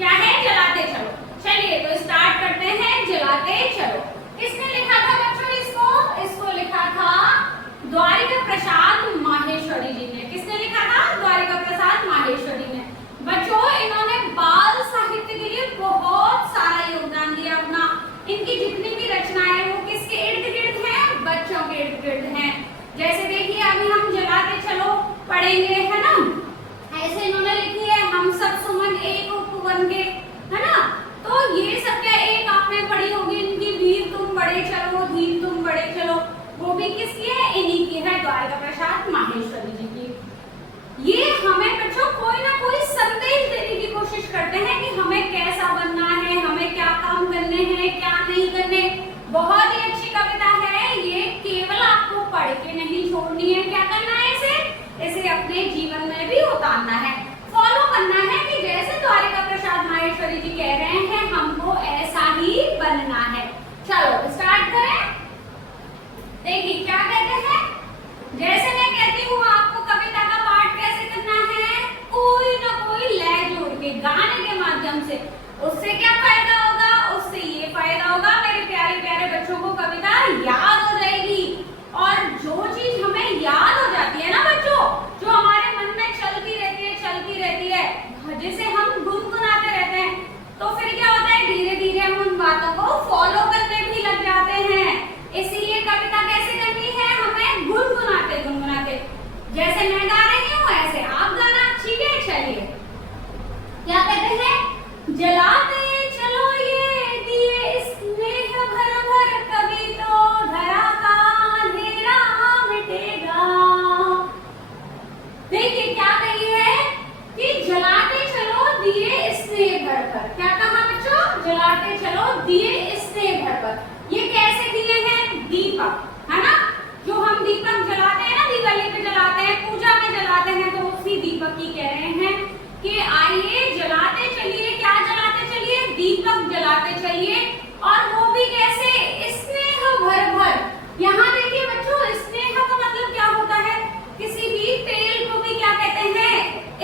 क्या है? जलाते चलो। चलिए तो स्टार्ट करते हैं, जलाते चलो। किसने लिखा था बच्चों इसको? इसको लिखा था द्वारिका प्रसाद माहेश्वरी जी ने। किसने लिखा था? द्वारिका प्रसाद माहेश्वरी ने। बच्चों इन्होंने बाल साहित्य के लिए बहुत सारा योगदान दिया अपना। इनकी जितनी भी रचनाएं वो किसके इर्द गिर्द हैं? बच्चों के इर्द गिर्द हैं। जैसे देखिए अभी हम जलाते चलो पढ़ेंगे, है ना? ऐसे इन्होंने लिखी है, हम सब सुमन एक उपवन के, है ना? तो ये सब क्या एक आपने पढ़ी होगी इनकी, वीर तुम बड़े चलो, धीर तुम बड़े चलो, वो भी किसकी है? इन्हीं की है, द्वारिका प्रसाद माहेश्वरी जी की। ये हमें बच्चों कोई ना कोई संदेश देने की कोशिश करते हैं कि हमें कैसा बनना है, हमें क्या काम करने हैं, क्या नहीं करने। बहुत ही अच्छी कविता है ये, केवल आपको पढ़ के नहीं छोड़नी है। क्या करना है? इसे अपने जीवन में भी उतारना है, फॉलो करना है कि जैसे द्वारिका प्रसाद माहेश्वरी जी कह रहे हैं हमको ऐसा ही बनना है। चलो स्टार्ट करें। देखिए क्या कहते हैं, जैसे मैं कहती हूँ आपको कविता का पाठ कैसे करना है, कोई ना कोई लय जोड़ के गाने के माध्यम से। उससे क्या फायदा होगा? उससे ये फायदा होगा मेरे प्यारे प्यारे बच्चों को कविता याद हो जाएगी। और जो चीज हमें याद हो जाती है ना बच्चों, जो हमारे मन में चलती रहती है, जिसे हम गुनगुनाते रहते हैं, तो फिर क्या होता है? धीरे धीरे हम उन बातों को फॉलो करने भी लग जाते हैं। इसीलिए कविता कैसे करनी है? हमें गुनगुनाते गुनगुनाते, जैसे मैं गा रही हूँ ऐसे आप गाना, ठीक है? चलिए क्या कहते हैं, जलाते चलो ये दिए स्नेह भर भर, कभी तो धरा का अंधेरा मिटेगा। देखिए क्या कही है कि जलाते चलो दिए स्नेह भर भर। क्या कहा बच्चों? जलाते चलो दिए स्नेह भर भर। ये कैसे दिए हैं? दीपक, है ना? जो हम दीपक जलाते हैं ना, दिवाली पे जलाते हैं, पूजा में जलाते हैं, तो उसी दीपक की कह रहे हैं कि आइए जलाते चलिए। क्या जलाते चलिए? दीपक जलाते चलिए। और वो भी कैसे? स्नेह भर भर। यहाँ देखिए बच्चों, स्नेह का मतलब क्या होता है? किसी भी तेल को भी क्या कहते हैं?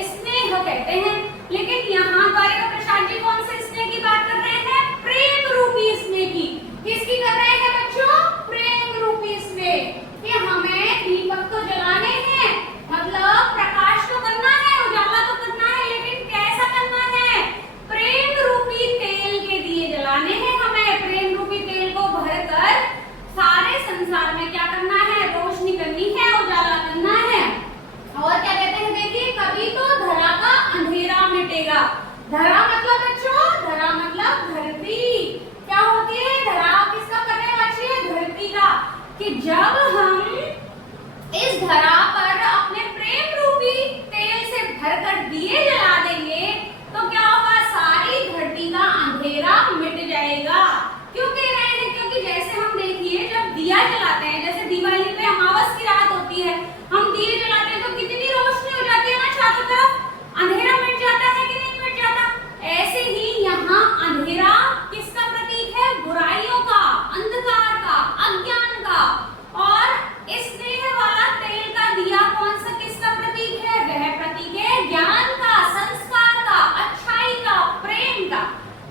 स्नेह कहते हैं। लेकिन यहाँ द्वारिका प्रसाद जी कौन से स्नेह की बात कर रहे हैं? प्रेम रूपी स्नेह की। किसकी कर रहे हैं बच्चों? प्रेम रूपी स्नेह। कि हमें दीपक तो जलाने हैं, मतलब प्रकाश तो करना है, उजाला तो करना है, लेकिन कैसा करना है? प्रेम रूपी तेल के दिए जलाने हैं हमें। प्रेम रूपी तेल को भरकर सारे संसार में क्या करना है? रोशनी करनी है, उजाला करना है। और क्या कहते हैं देखिए, कभी तो धरा का अंधेरा मिटेगा। धरा मतलब बच्चों, धरा मतलब धरती। क्या होती है धरा? किसका पर्यायवाची है? धरती का। कि जब हम इस धरा पर अपने प्रेम रूपी तेल से भरकर दिए जला देंगे तो क्या होगा? सारी धरती का अंधेरा मिट जाएगा। क्यों कह रहे हैं? क्योंकि जैसे हम देखिए जब दिया जलाते हैं, जैसे दिवाली पे अमावस की रात होती है, हम दिए जलाते हैं तो कितनी रोशनी हो जाती है ना चारों तरफ, अंधेरा मिट जाता है कि नहीं मिट जाता? ऐसे ही यहाँ अंधेरा किसका प्रतीक है? बुराइयों का, अंधकार का, अज्ञान का। और स्नेह वाला तेल का दिया कौन सा किसका प्रतीक है? वह प्रतीक है ज्ञान का, संस्कार का, अच्छाई का, प्रेम का।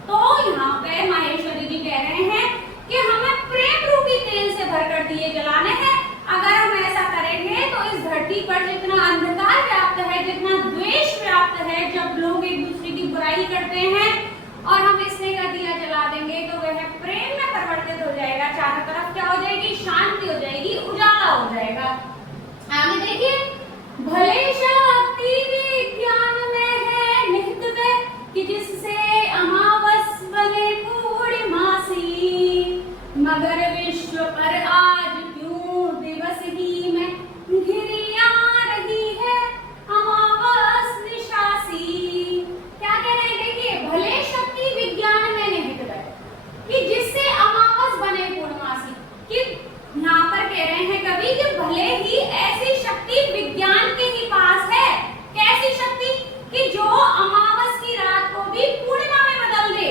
तो यहाँ पे माहेश्वरी जी कह रहे हैं कि हमें प्रेम रूपी तेल से भरकर दिए जलाने हैं। अगर हम ऐसा करेंगे तो इस धरती पर जितना अंधकार व्याप्त है, जितना द्वेष व्याप्त है, जब लोग एक दूसरे की बुराई करते हैं और हम स्नेह का दिया जला देंगे तो वह प्रेम में परिवर्तित हो जाएगा। चारों तरफ क्या हो जाएगी? शांति हो जाएगी, उजाला हो जाएगा। आगे देखिए, भले शक्ति विज्ञान में है निहित वे, कि जिससे अमावस बने पूर्णिमासी, मगर विश्व पर आज क्यों दिवस ही में घिरिया रही है अमावस निशासी। क्या कह रहे हैं देखिए, भले शक्ति विज्ञान में निहित है कि जिससे अमावस बने पूर्णमासी। कि यहाँ पर कह रहे हैं कवि कि भले ही ऐसी शक्ति विज्ञान के ही पास है। कैसी शक्ति? कि जो अमावस की रात को भी पूर्णिमा में बदल दे।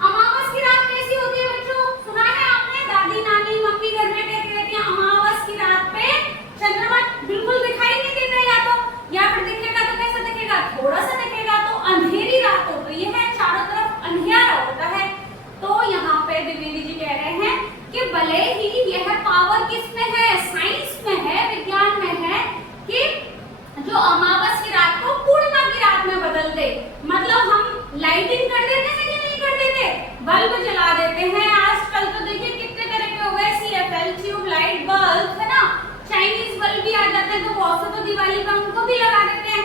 अमावस की रात कैसी होती है बच्चों? सुना है आपने? दादी नानी मम्मी घर में कहती रहती है अमावस की रात पे चंद्रमा बिल्कुल दिखाई नहीं देता, या फिर दिखेगा तो कैसा दिखेगा? थोड़ा सा दिखेगा। तो अंधेरी रात हो रही है, चारों तरफ भले ही यह पावर किसमें है, साइंस में है, विज्ञान में है, कि जो अमावस की रात को पूर्णिमा की रात में बदल दे। मतलब हम लाइटिंग कर देते हैं कि नहीं कर देते, बल्ब जला देते हैं। आजकल तो देखिए कितने तरह के हो गए, CFL ट्यूब लाइट बल्ब है ना, चाइनीज बल्ब भी आ जाते हैं, तो बहुत से तो दिवाली पर उनको भी लगा देते हैं।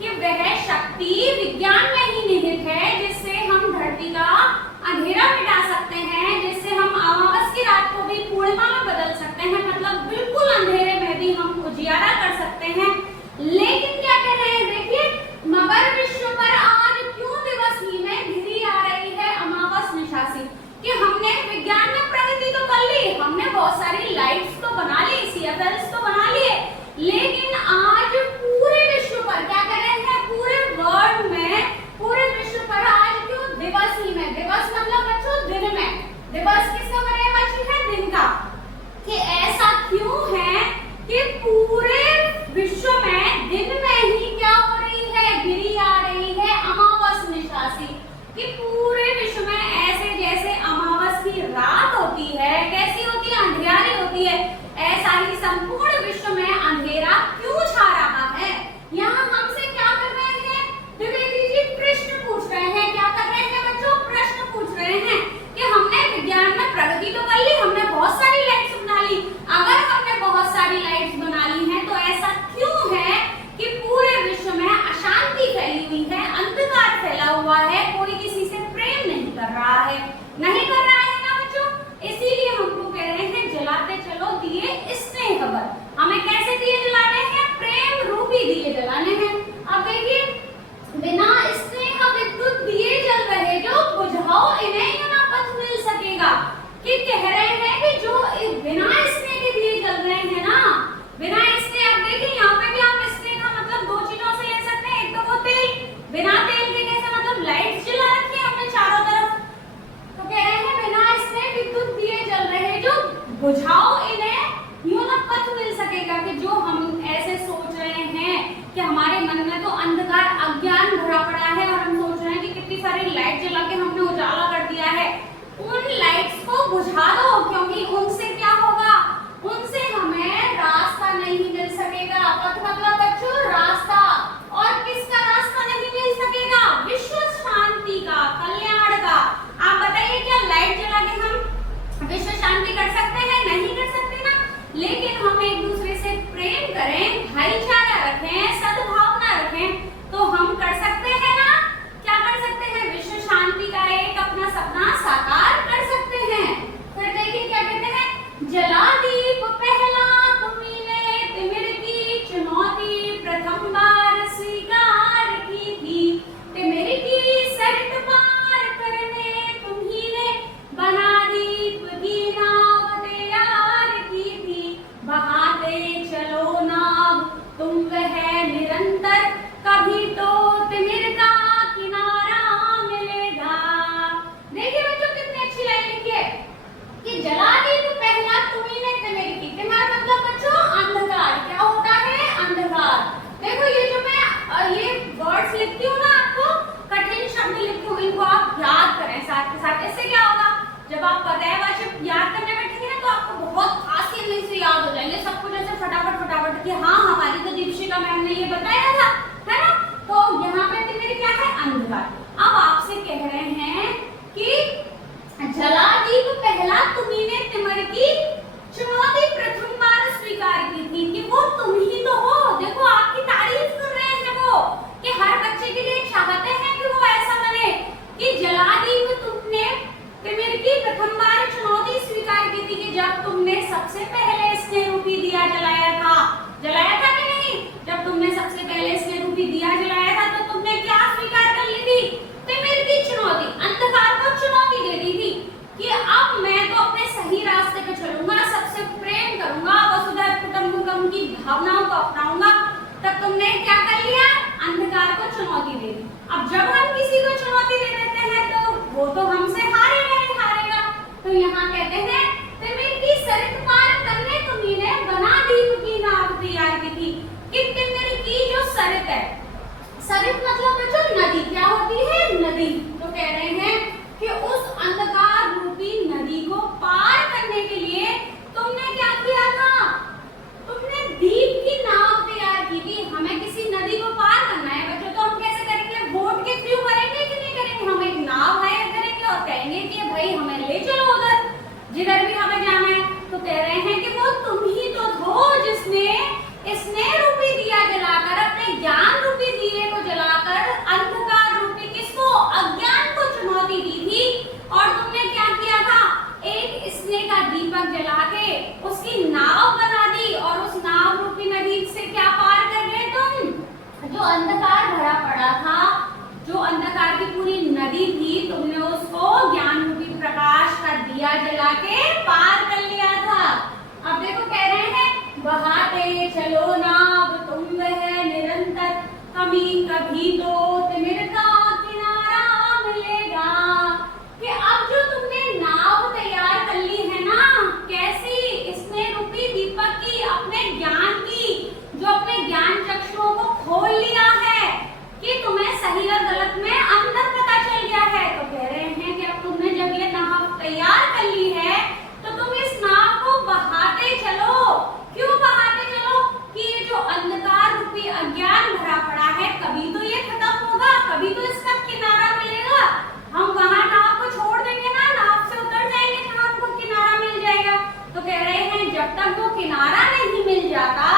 कि वह शक्ति विज्ञान में ही निहित है जिससे हम धरती का अंधेरा मिटा सकते हैं, जिससे हम अमावस की रात को भी पूर्णिमा में बदल सकते हैं, मतलब बिल्कुल अंधेरे में भी हम उजियारा कर सकते हैं। लेकिन क्या कह रहे हैं, देखिए, मगर विश्व पर आज क्यों दिवस ही में घिरी आ रही है अमावस निशासी। कि हमने विज्ञान में प्रगति तो कर ली, हमने बहुत सारी लाइट्स तो बना ली, CFLs तो बना लिए, लेकिन आज पूरे विश्व पर क्या कर रहे हैं, पूरे वर्ल्ड में, पूरे विश्व पर आज क्यों दिवस ही में, दिवस मतलब बच्चों दिन में, दिवस किसका बने बच्ची है, दिन का, कि ऐसा क्यों है कि पूरे विश्व में दिन में ही क्या हो रही है, गिरी आ रही है अमावस निशासी। कि पूरे विश्व में ऐसे जैसे अमावस की रात होती है, कैसी होती है, अंधियारी होती है, ऐसा ही संपूर्ण विश्व में अंधेरा क्यों छा रहा है। यहाँ हमसे क्या कर रहे हैं, द्विवेदी जी प्रश्न पूछ रहे हैं। क्या कर रहे हैं बच्चों, प्रश्न पूछ रहे हैं कि हमने विज्ञान में प्रगति तो कर ली, हमने बहुत सारी लाइट्स बना ली, अगर हमने बहुत सारी लाइट्स बना ली हैं तो ऐसा क्यों है कि पूरे विश्व में अशांति फैली हुई है, अंधकार फैला हुआ है, कोई किसी से प्रेम नहीं कर रहा है, नहीं कर रहा है ना बच्चों। इसीलिए हमको कह रहे हैं जलाते चलो दिए स्नेह भर। हमें कैसे दिए जलाने हैं, प्रेम रूपी दिए जलाने हैं। अब देखिए, बिना स्नेह विद्युत दिए जल रहे जो बुझाओ इन्हें ना पथ मिल सकेगा। कि कह रहे हैं कि जो बिना स्नेह के दिए जल रहे हैं ना, बिना स्नेह, अब देखिए यहाँ पे भी आप स्नेह का मतलब दो चीजों से ले सकते हैं, एक तो वो तेल, बिना तेल के कैसे, मतलब लाइट जला रखी है हमने चारों तरफ, तो कह रहे हैं बिना स्नेह विद्युत दिए जल रहे जो बुझाओ इन्हें यूं न पथ मिल सकेगा। कि जो हम ऐसे सोच रहे हैं कि हमारे मन में तो अंधकार अज्ञान भरा पड़ा है और हम सोच रहे हैं कि कितनी सारी लाइट जला के हमने उजाला कर दिया है, उन लाइट्स को बुझा दो, क्योंकि उनसे क्या होगा, उनसे हमें रास्ता नहीं मिल सकेगा। पथ मतलब बच्चों रास्ता, और किसका रास्ता नहीं मिल सकेगा, विश्व शांति का, कल्याण का। आप बताइए क्या लाइट जला के हम विश्व शांति कर सकते हैं, नहीं कर सकते ना। लेकिन हम एक दूसरे से प्रेम करें, भाईचारा रखें, सद्भावना रखें, तो हम कर सकते हैं ना। क्या कर सकते हैं, विश्व शांति का एक अपना सपना साकार कर सकते हैं। फिर देखिए क्या कहते हैं, जला दीप पहला तुमने तिमिर की चुनौती प्रथम बार स्वीकार की थी, तिमिर की सरित पार करने तुम्ही ने बना दीप की नाव तैयार की थी, बहाते चलो नाव तुम वह निरंतर, कभी तो तिमिर का किनारा मिलेगा। देखिए बच्चों कितनी अच्छी लाइन लिखी है कि जला दीप पहला तुम्ही ने तिमिर की, तिमिर मतलब बच्चों अंधकार, क्या होता है, अंधकार। देखो ये जो मैं ये वर्ड्स लिखती हूँ ना, आपको कठिन शब्द लिखती हूँ, इनको आप याद करें साथ के साथ। इससे क्या होगा, जब आप पर्यायवाची याद करने बैठेंगे ना तो आपको बहुत आसानी से याद हो जाएंगे सब कुछ, ऐसे फटाफट फटाफट कि हाँ हमारी तो दीपशिका मैम ने ये बताया था, है ना। तो यहाँ पे तिमिर क्या है, अंधकार। अब आपसे कह रहे हैं कि जला दीप पहला तुम्ही ने तिमिर की चुनौती प्रथम बार स्वीकार की थी। कि वो तुम ही तो हो, देखो आपकी तारीफ कर रहे हैं वो, कि हर बच्चे के लिए चाहते हैं कि वो ऐसा बने कि जला दीप तुमने तिमिर की प्रथम बार चुनौती स्वीकार की थी। कि जब तुमने सबसे पहले स्नेह रूपी दिया जलाया था कि नहीं, जब तुमने सबसे पहले स्नेह रूपी दिया जलाया था तो तुमने क्या स्वीकार कर ली थी, तिमिर की चुनौती, अंधकार को चुनौती दे दी थी कि अब मैं तो अपने सही रास्ते पे चलूंगा, सबसे प्रेम करूंगा, वसुधैव कुटुंबकम की भावनाओं को अपनाऊंगा। तब तुमने क्या कर लिया, अंधकार को चुनौती दे दी। अब जब हम किसी को चुनौती दे देते हैं तो वो तो हमसे हारेगा ही हारेगा। तो यहाँ कहते हैं तिमिर की सरित पार करने तुम्ही ने बना दीप की नाव तैयार की थी। कि तिमिर की जो सरित है, सरित मतलब बच्चों नदी, क्या होती है, नदी। तो कह रहे हैं कि उस अंधकार रूपी नदी को पार करने के लिए जिधर भी हमें जाना है। तो कह रहे हैं कि वो तुम ही तो हो जिसने स्नेह रूपी दिया जलाकर, अपने ज्ञान रूपी दिए को जलाकर अंधकार रूपी किसको, अज्ञान को चुनौती दी थी। और तुमने क्या किया था, एक स्नेह का दीपक जला के उसकी नाव बना दी, और उस नाव रूपी नदी से क्या पार कर गए तुम, जो अंधकार भरा पड़ा था, जो अंधकार की पूरी नदी थी, तुमने उसको ज्ञान रूपी प्रकाश का दिया जला के पार कर लिया था। अब देखो कह रहे हैं बहाते चलो नाव तुम वह निरंतर, कभी तो तिमिर का किनारा मिलेगा। कि अब जो तुमने नाव तैयार कर ली है ना, कैसी, स्नेह रूपी दीपक की, अपने ज्ञान की, जो अपने ज्ञान चक्षुओं को खोल लिया है कि तुम्हें सही और गलत में अंतर पता चल गया है। तो कह रहे हैं कि अब तुमने जब ये नाव तैयार कर ली है तो तुम इस नाव को बहाते चलो। क्यों बहाते चलो, कि ये जो अंधकार रूपी अज्ञान भरा पड़ा है, कभी तो ये खत्म होगा, कभी तो इसका किनारा मिलेगा। हम वहां नाव को छोड़ देंगे ना, नाव से उतर जाएंगे जहां हमको किनारा मिल जाएगा। तो कह रहे हैं जब तक वो किनारा नहीं मिल जाता,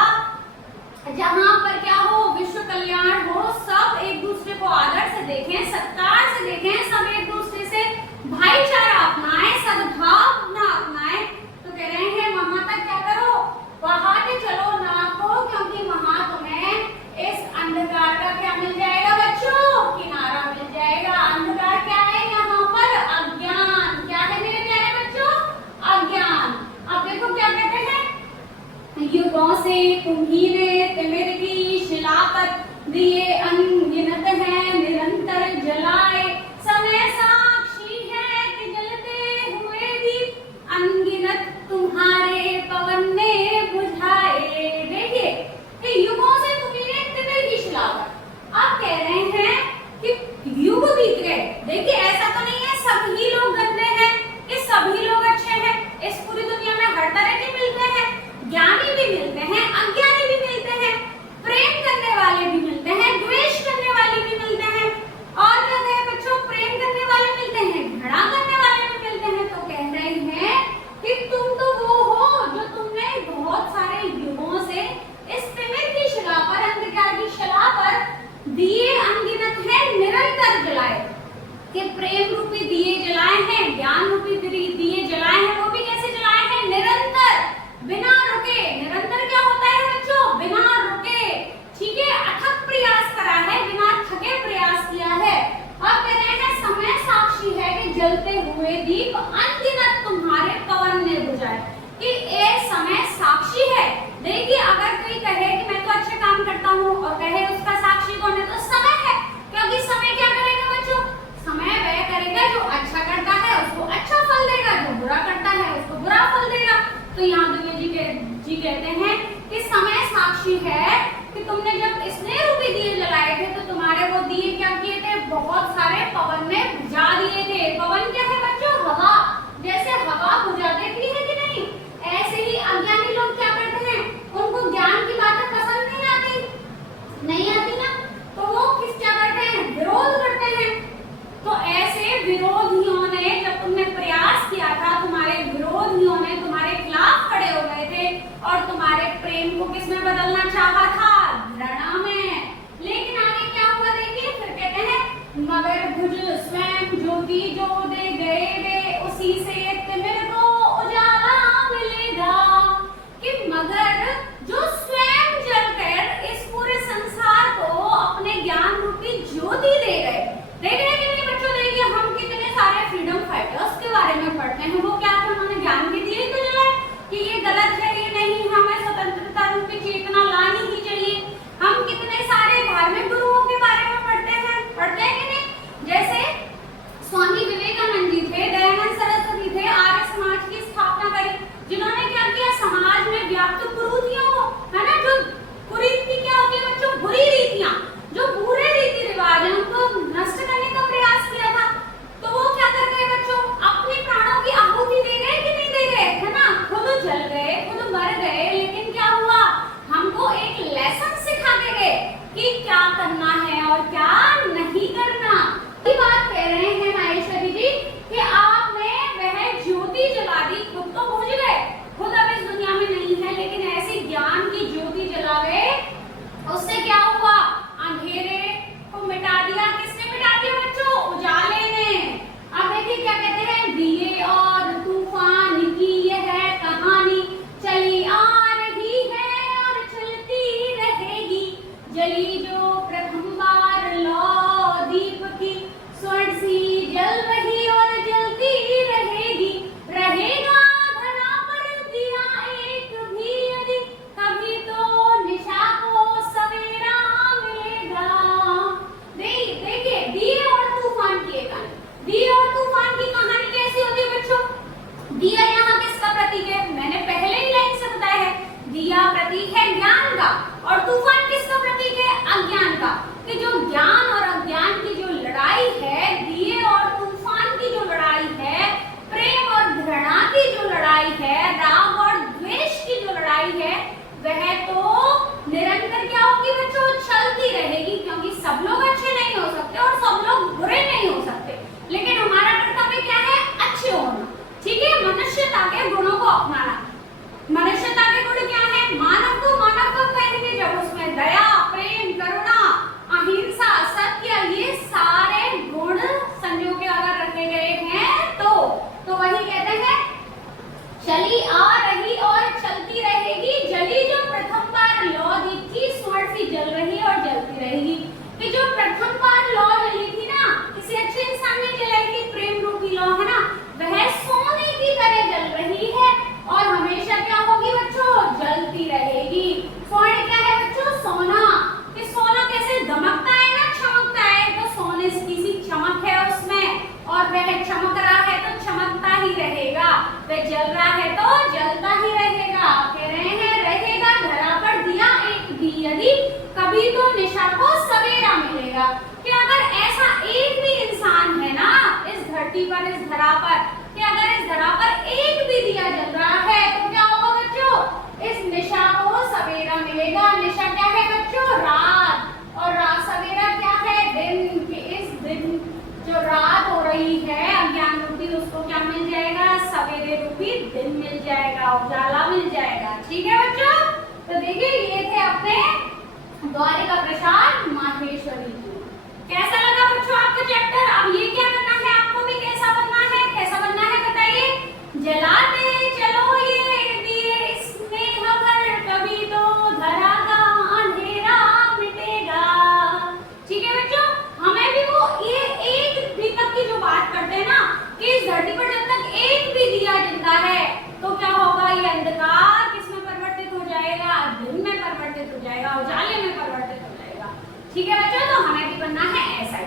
जहां पर क्या हो, विश्व कल्याण हो, सब एक दूसरे को आदर से देखें, सत्कार से देखें, सब एक दूसरे से भाईचारा अपनाएं, सद्भावना अपनाएं। तो कह रहे हैं वहां तक क्या करो, बहाते चलो नाव को, क्योंकि वहां तुम्हें इस अंधकार का क्या मिल जाएगा बच्चों, किनारा मिल जाएगा। अंधकार क्या है यहाँ पर, अज्ञान। क्या है मेरे प्यारे बच्चों, अज्ञान। अब देखो क्या कहते हैं, युगों से तुम्हीने तिमिर की शिलापत दिए अनगिनत है निरंतर जलाए, समय साक्षी है कि जलते हुए दीप अनगिनत तुम्हारे पवन ने बुझाए। देखिए कि युगों से तुम्हीने तिमिर की शिलापत, अब कह रहे हैं कि युग बीत गए। देखिए ऐसा तो नहीं है सभी लोग गंदे हैं, कि सभी लोग अच्छे हैं। इस पूरी दुनिया में हर तरह के मिलते हैं, ज्ञानी भी मिलते हैं, अज्ञानी भी मिलते हैं, प्रेम करने वाले भी मिलते हैं, द्वेष जलाई है वह तो निरंतर क्या होगी बच्चों, चलती रहेगी, क्योंकि सब लोग अच्छे नहीं हो सकते और सब लोग बुरे नहीं हो सकते, लेकिन हमारा कर्तव्य क्या है, अच्छे होना। ठीक है, मनुष्यता के गुणों को अपनाना। मनुष्यता के गुण क्या है, मानव को मानव कहेंगे जब उसमें दया, प्रेम, करुणा, अहिंसा, सत्य, ये सारे गुण संजो के अगर रखे गए हैं तो वही कहते हैं चली आ रही और चलती रहेगी, जली जो प्रथम बार लौ दी थी स्वर्ण सी जल रही और जलती रहेगी। कि जो प्रथम बार लौ जली थी ना, किसी अच्छे इंसान ने जलाई थी, प्रेम रूपी लौ है ना, वह सोने की तरह जल रही है और हमेशा क्या होगी बच्चों, जलती रहेगी। स्वर्ण क्या है बच्चों, सोना। कि सोना कैसे दमकता है ना, चमकता है, तो सोने की सी चमक है उसमें और वह चमक रहा है तो चमकता ही रहेगा, वह जल रहा है तो जलता ही रहेगा। कह रहे हैं रहेगा धरा पर दिया एक भी यदि, कभी तो निशा को सवेरा मिलेगा। कि अगर ऐसा एक भी इंसान है ना इस धरती पर, इस धरा पर, कि अगर इस धरा पर एक भी दिया जल रहा है तो क्या होगा बच्चों, इस निशा को सवेरा मिलेगा। निशा क्या है बच्चों, रात, और रात सवेरा क्या है, दिन। कि इस दिन जो रात हो रही है अज्ञान रूपी, उसको क्या मिल जाएगा, सवेरे रूपी दिन मिल जाएगा, उजाला मिल जाएगा। ठीक है बच्चों, तो देखिए ये थे अपने द्वारिका प्रसाद माहेश्वरी जी। कैसा लगा बच्चों आपका चैप्टर? अब ये क्या करना है आपको भी, कैसा बनना है, कैसा बनना है बताइए। जलाते चलो ये दिए स्नेह भर, कभी तो धरा का अंधेरा मिटेगा। ठीक है बच्चों, हमें भी वो ये एक दीपक की जो बात करते हैं ना, कि इस धरती पर जब तक एक भी दिया जलता है तो क्या होगा, ये अंधकार किसमें परिवर्तित हो जाएगा, दिन में परिवर्तित हो जाएगा, उजाले में परिवर्तित हो जाएगा। ठीक है बच्चों, तो हमें भी बनना है ऐसा ही।